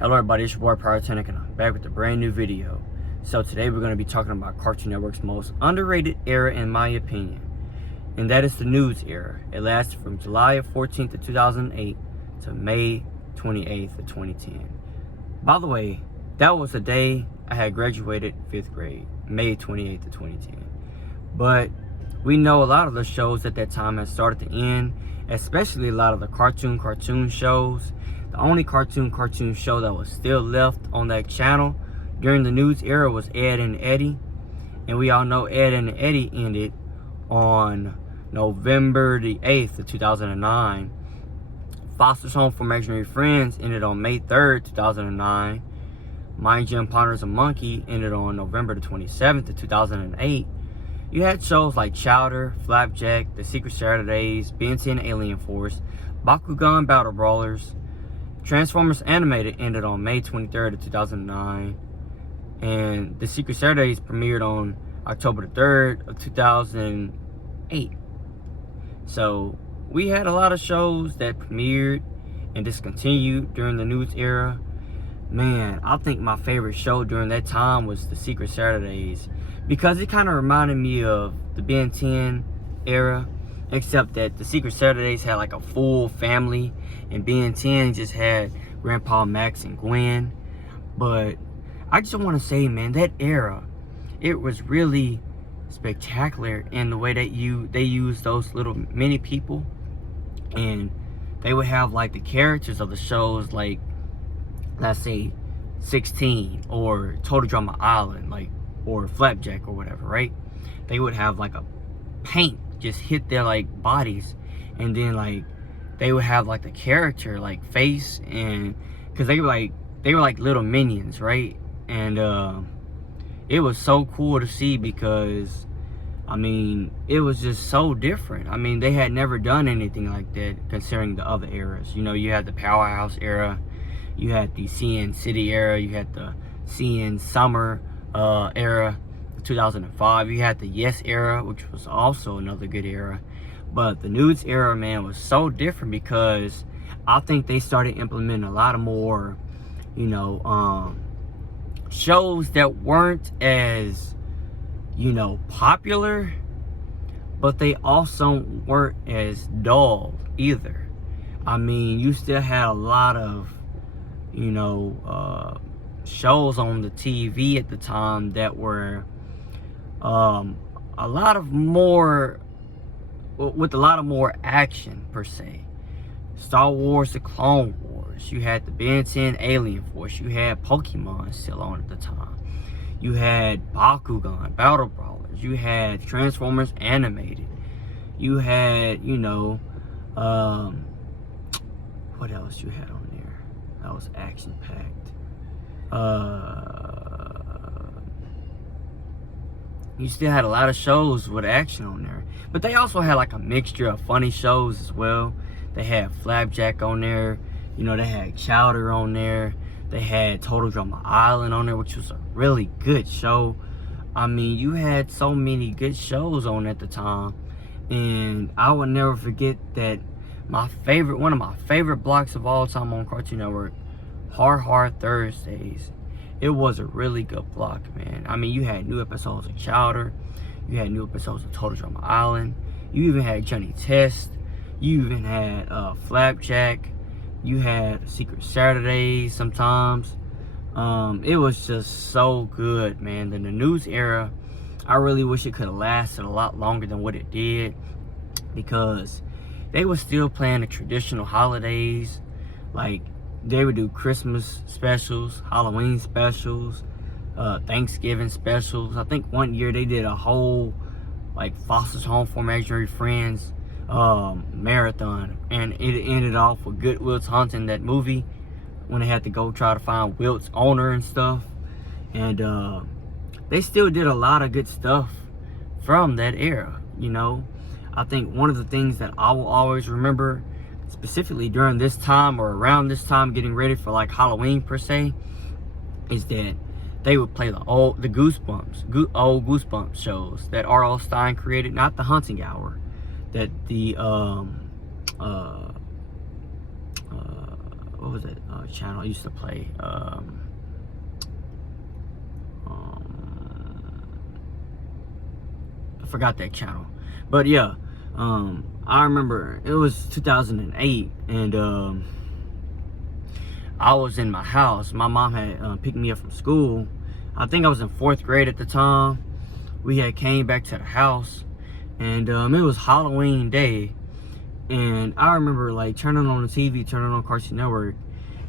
Hello everybody, it's your boy Pyrotechnic and I'm back with a brand new video. So today we're going to be talking about Cartoon Network's most underrated era in my opinion. And that is the NOODS era. It lasted from July 14th of 2008 to May 28th of 2010. By the way, that was the day I had graduated 5th grade, May 28th of 2010. But we know a lot of the shows at that time had started to end, especially a lot of the cartoon shows. The only cartoon show that was still left on that channel during the NOODS era was Ed and Eddie. And we all know Ed and Eddie ended on November the 8th of 2009. Foster's Home for Imaginary Friends ended on May 3rd, 2009. Mind Jim Ponders a Monkey ended on November the 27th of 2008. You had shows like Chowder, Flapjack, The Secret Saturdays, Ben 10 Alien Force, Bakugan Battle Brawlers. Transformers Animated ended on May 23rd of 2009. And The Secret Saturdays premiered on October the 3rd of 2008. So we had a lot of shows that premiered and discontinued during the NOODS era. Man, I think my favorite show during that time was The Secret Saturdays, because it kind of reminded me of the Ben 10 era, except that The Secret Saturdays had like a full family and Ben 10 just had Grandpa Max and Gwen. But I just want to say, man, that era, it was really spectacular in the way that they used those little mini people, and they would have like the characters of the shows, like let's say 16 or Total Drama Island, like, or Flapjack or whatever, right? They would have like a paint just hit their like bodies, and then like they would have like the character like face, and because they were like little minions, right? And it was so cool to see, because I mean, it was just so different. I mean, they had never done anything like that considering the other eras. You know, you had the Powerhouse era, you had the CN City era, you had the CN Summer era, 2005. You had the Yes era, which was also another good era. But the NOODS era, man, was so different, because I think they started implementing a lot of more, you know, shows that weren't as, you know, popular, but they also weren't as dull either. I mean, you still had a lot of, you know, shows on the TV at the time that were a lot of more, with a lot of more action per se. Star Wars, the Clone Wars, you had the Ben 10 Alien Force, you had Pokemon still on at the time, you had Bakugan Battle Brawlers, you had Transformers Animated, you had, you know, what else you had on there that was action packed? You still had a lot of shows with action on there, but they also had like a mixture of funny shows as well. They had Flapjack on there, you know, they had Chowder on there, they had Total Drama Island on there, which was a really good show. I mean, you had so many good shows on at the time, and I will never forget that one of my favorite blocks of all time on Cartoon Network, Hard Thursdays. It was a really good block, man. I mean, you had new episodes of Chowder, you had new episodes of Total Drama Island, you even had Johnny Test, you even had Flapjack, you had Secret Saturdays sometimes. It was just so good, man. In the NOODS era, I really wish it could have lasted a lot longer than what it did, because they were still playing the traditional holidays. Like, they would do Christmas specials, Halloween specials, Thanksgiving specials. I think one year they did a whole like Foster's Home for Imaginary Friends marathon, and it ended off with Goodwill's Hunting, that movie, when they had to go try to find Wilt's owner and stuff. And they still did a lot of good stuff from that era, you know. I think one of the things that I will always remember, specifically during this time or around this time, getting ready for like Halloween per se, is that they would play the old Goosebumps shows that R.L. Stine created, not the Hunting Hour, that the what was that channel I used to play? I forgot that channel. But yeah, I remember it was 2008, and I was in my house. My mom had picked me up from school. I think I was in 4th grade at the time. We had came back to the house, and it was Halloween day. And I remember like turning on the TV, turning on Cartoon Network,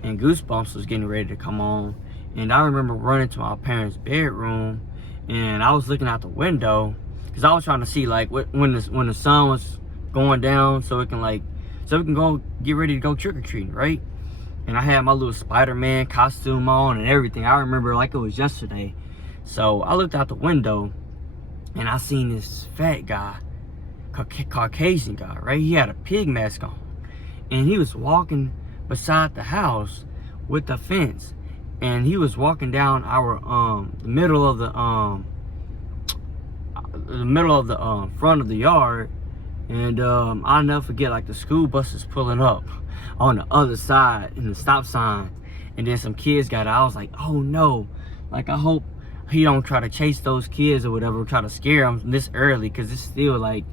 and Goosebumps was getting ready to come on. And I remember running to my parents' bedroom, and I was looking out the window because I was trying to see like when the sun was going down, so we can go get ready to go trick or treating, right? And I had my little Spider-Man costume on and everything. I remember like it was yesterday. So I looked out the window, and I seen this fat guy, Caucasian guy, right? He had a pig mask on, and he was walking beside the house with the fence, and he was walking down our the middle of the front of the yard. And I'll never forget, like the school bus is pulling up on the other side in the stop sign, and then some kids got out. I was like, oh no, like I hope he don't try to chase those kids or whatever, try to scare them this early, because it's still like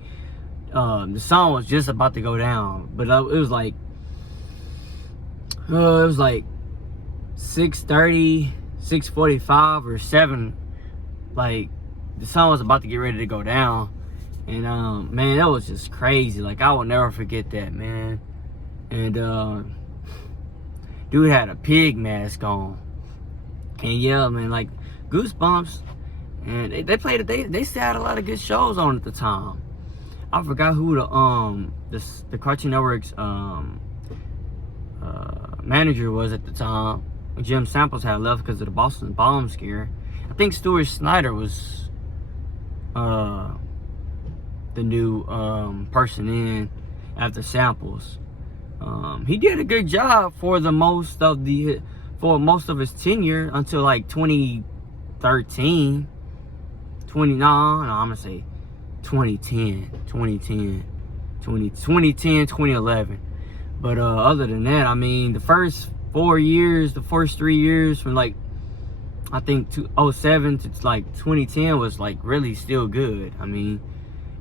the sun was just about to go down. But it was like 6:30, 6:45 or 7, like the sun was about to get ready to go down. And man, that was just crazy. Like I will never forget that, man. And dude had a pig mask on. And yeah, man, like Goosebumps, and they played it. They still had a lot of good shows on at the time. I forgot who the Cartoon Network's manager was at the time. Jim Samples had left because of the Boston bomb scare. I think Stuart Snyder was the new person in after Samples. He did a good job for most of his tenure until like 2013, 2011. But other than that, I mean, the first 3 years from like I think 2007 to like 2010 was like really still good. I mean,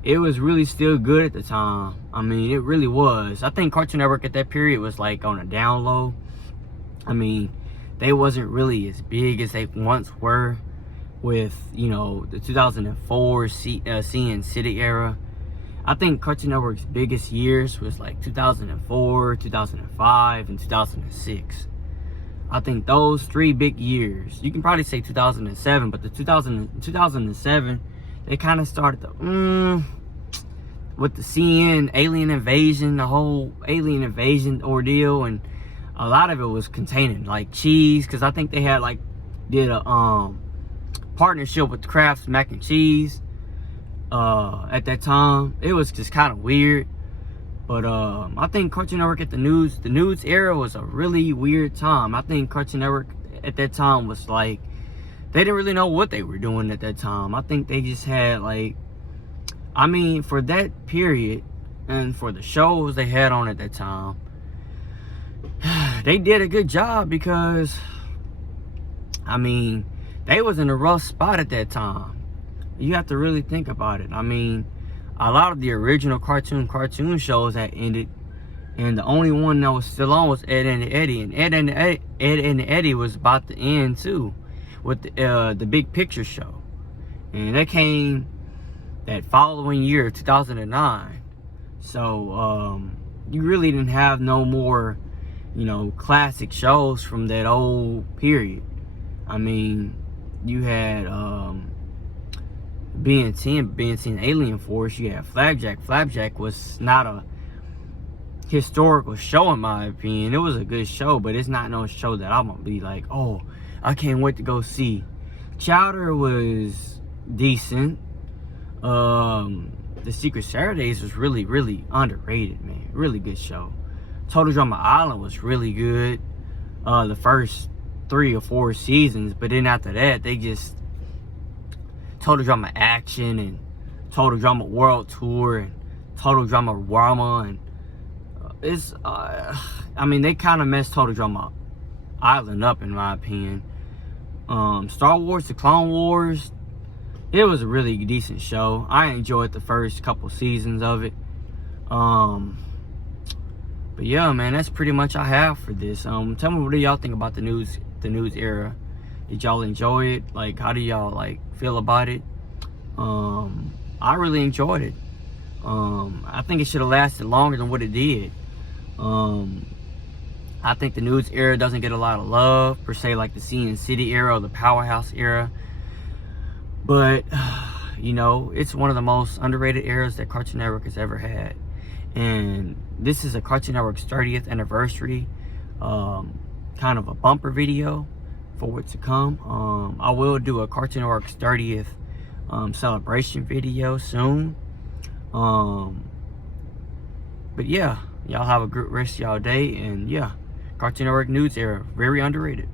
it was really still good at the time. I mean, it really was. I think Cartoon Network at that period was like on a down low. I mean, they wasn't really as big as they once were with, you know, the 2004 Sin City era. I think Cartoon Network's biggest years was like 2004, 2005, and 2006. I think those 3 big years. You can probably say 2007, but the 2007, they kind of started the with the CN alien invasion, the whole alien invasion ordeal, and a lot of it was containing like cheese, because I think they had like did a partnership with Kraft's mac and cheese at that time. It was just kind of weird. But I think Cartoon Network at the NOODS era was a really weird time. I think Cartoon Network at that time was like, they didn't really know what they were doing at that time. I think they just had like, I mean, for that period and for the shows they had on at that time, they did a good job, because I mean, they was in a rough spot at that time. You have to really think about it. I mean, a lot of the original cartoon shows had ended, and the only one that was still on was Ed and Eddie, and Ed and Eddie was about to end too, with the Big Picture show, and that came that following year, 2009. So you really didn't have no more, you know, classic shows from that old period. I mean, you had Ben 10 Alien Force. You had Flapjack. Flapjack was not a historical show in my opinion. It was a good show, but it's not no show that I'm gonna be like, oh, I can't wait to go see. Chowder was decent. The Secret Saturdays was really, really underrated, man. Really good show. Total Drama Island was really good. The first 3 or 4 seasons, but then after that, they just Total Drama Action and Total Drama World Tour and Total Drama Rama and I mean, they kind of messed Total Drama Island up, in my opinion. Star Wars: The Clone Wars, it was a really decent show. I enjoyed the first couple seasons of it. But yeah, man, that's pretty much I have for this. Tell me, what do y'all think about the news era? Did y'all enjoy it? Like, how do y'all like feel about it? I really enjoyed it. I think it should have lasted longer than what it did. I think the news era doesn't get a lot of love per se, like the Sin City era or the Powerhouse era. But you know, it's one of the most underrated eras that Cartoon Network has ever had. And this is a Cartoon Network's 30th anniversary, kind of a bumper video for what's to come. I will do a Cartoon Network's 30th celebration video soon. But yeah, y'all have a good rest of y'all day, and yeah, Cartoon Network news era, very underrated.